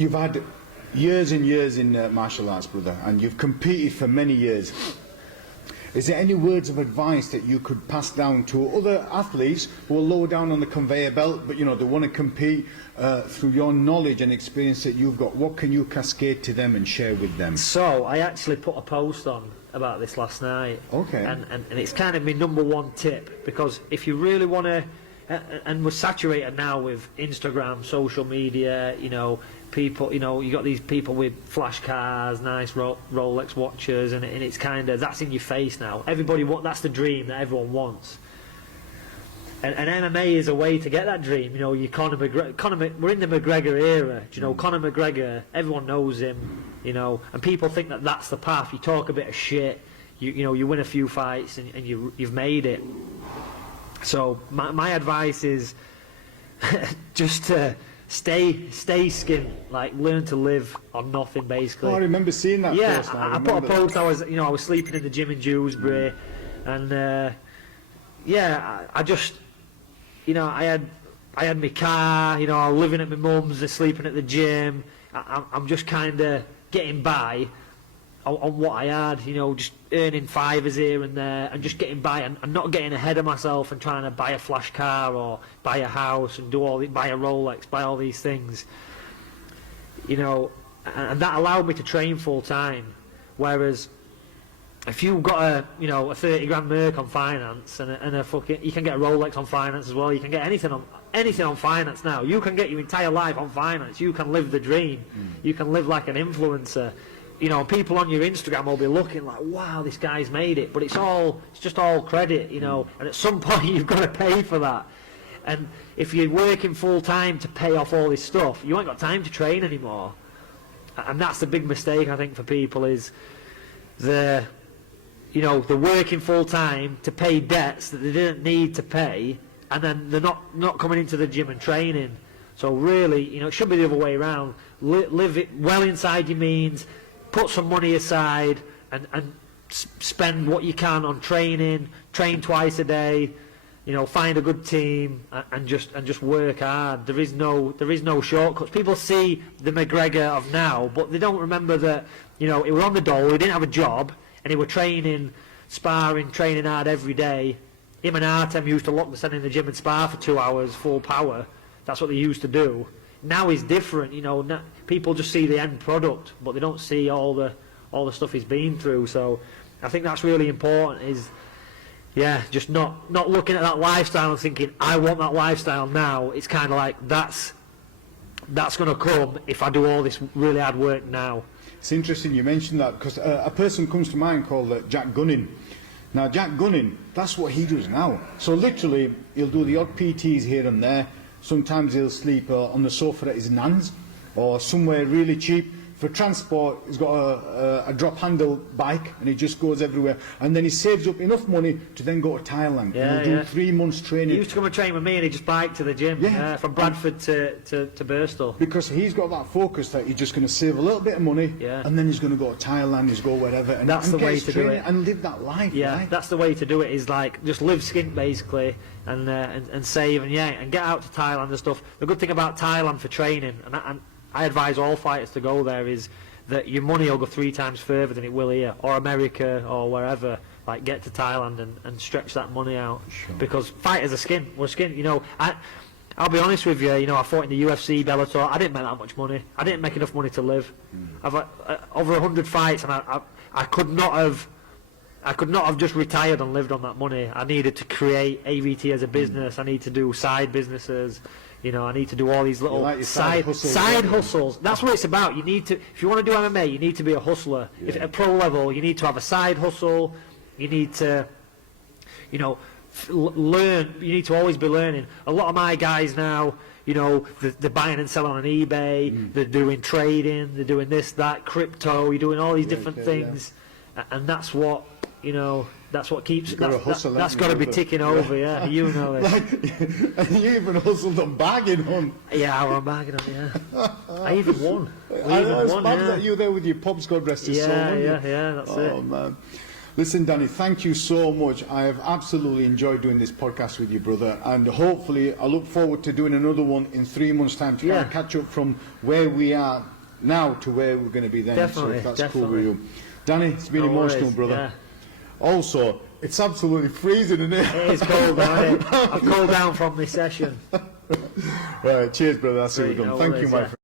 You've had years and years in martial arts, brother, and you've competed for many years. Is there any words of advice that you could pass down to other athletes who are lower down on the conveyor belt, but you know they want to compete through your knowledge and experience that you've got? What can you cascade to them and share with them? So I actually put a post on about this last night. Okay. And it's kind of my #1 tip, because if you really want to, and we're saturated now with Instagram, social media, you know, people, you know, you got these people with flash cars, nice Rolex watches, and it's kind of, that's in your face now. Everybody that's the dream that everyone wants. And MMA is a way to get that dream. You know, we're in the McGregor era. Do you know, Conor McGregor, everyone knows him, you know, and people think that that's the path. You talk a bit of shit, you know, you win a few fights and you've made it. So my advice is just to stay skin, like learn to live on nothing, basically. Oh, I remember seeing that. Yeah, post. I put a post. I was sleeping in the gym in Dewsbury, and yeah, I just, you know, I had my car, you know, I was living at my mum's, sleeping at the gym. I'm just kind of getting by on what I had, you know, just earning fivers here and there, and just getting by, and not getting ahead of myself and trying to buy a flash car or buy a house and buy a Rolex, buy all these things, you know, and that allowed me to train full time. Whereas if you've got a 30 grand Merc on finance and a fucking, you can get a Rolex on finance as well. You can get anything on finance now. You can get your entire life on finance. You can live the dream. You can live like an influencer. You know, people on your Instagram will be looking like, wow, this guy's made it, but it's just all credit, you know, and at some point you've got to pay for that. And if you're working full time to pay off all this stuff, you ain't got time to train anymore. And that's the big mistake, I think, for people, is they're working full time to pay debts that they didn't need to pay, and then they're not coming into the gym and training. So really, you know, it should be the other way around. Live it well inside your means. Put some money aside and spend what you can on training. Train twice a day. You know, find a good team and just work hard. There is no shortcuts. People see the McGregor of now, but they don't remember that, you know, he was on the dole. He didn't have a job, and he was training, sparring, training hard every day. Him and Artem used to lock themselves in the gym and spar for 2 hours, full power. That's what they used to do. Now he's different, you know. People just see the end product, but they don't see all the stuff he's been through. So I think that's really important. Is, yeah, just not looking at that lifestyle and thinking, I want that lifestyle now. It's kind of like that's going to come if I do all this really hard work now. It's interesting you mentioned that, because a person comes to mind called Jack Gunning. Now Jack Gunning, that's what he does now. So literally he'll do the odd PTs here and there. Sometimes he'll sleep on the sofa at his nan's, or somewhere really cheap. For transport, he's got a drop handle bike, and he just goes everywhere. And then he saves up enough money to then go to Thailand. Yeah, and he'll do 3 months training. He used to come and train with me, and he just biked to the gym, from Bradford to Birstall. Because he's got that focus that he's just going to save a little bit of money, and then he's going to go to Thailand, he's go wherever, and that's the way to do it, and live that life. Yeah, right? That's the way to do it. Is like just live skint basically, and save, and get out to Thailand and stuff. The good thing about Thailand for training, and I advise all fighters to go there, is that your money will go 3 times further than it will here, or America, or wherever. Like, get to Thailand and stretch that money out. Sure. Because fighters are skin. We're skin. You know, I'll be honest with you. You know, I fought in the UFC, Bellator. I didn't make that much money. I didn't make enough money to live. I've over 100 fights, and I could not have just retired and lived on that money. I needed to create AVT as a business. I need to do side businesses. You know, I need to do all these little side hustles. That's what it's about. You need to, if you want to do MMA, you need to be a hustler. Yeah. If at pro level, you need to have a side hustle. You need to, you know, learn. You need to always be learning. A lot of my guys now, you know, they're buying and selling on eBay. They're doing trading. They're doing this, that, crypto. You're doing all these different things, and that's what, you know. That's what keeps. That's got to be ticking over, yeah. You know it. Like, you even hustled on bargain hunt. Yeah, I was bargain hunt. Yeah. I even won. I know, it's mad that you there with your pops, God rest his soul. Yeah, that's it. Oh man. Listen, Danny, thank you so much. I have absolutely enjoyed doing this podcast with you, brother, and hopefully I look forward to doing another one in 3 months' time to kind of catch up from where we are now to where we're going to be then. Definitely, so if that's definitely. cool with you. Danny, it's been No emotional, worries, brother. yeah. Also, it's absolutely freezing in here. It is cold, isn't it? I've cooled down from this session. Right, cheers, brother. That's it. Right, We're done. no Thank worries, you, my yeah. friend.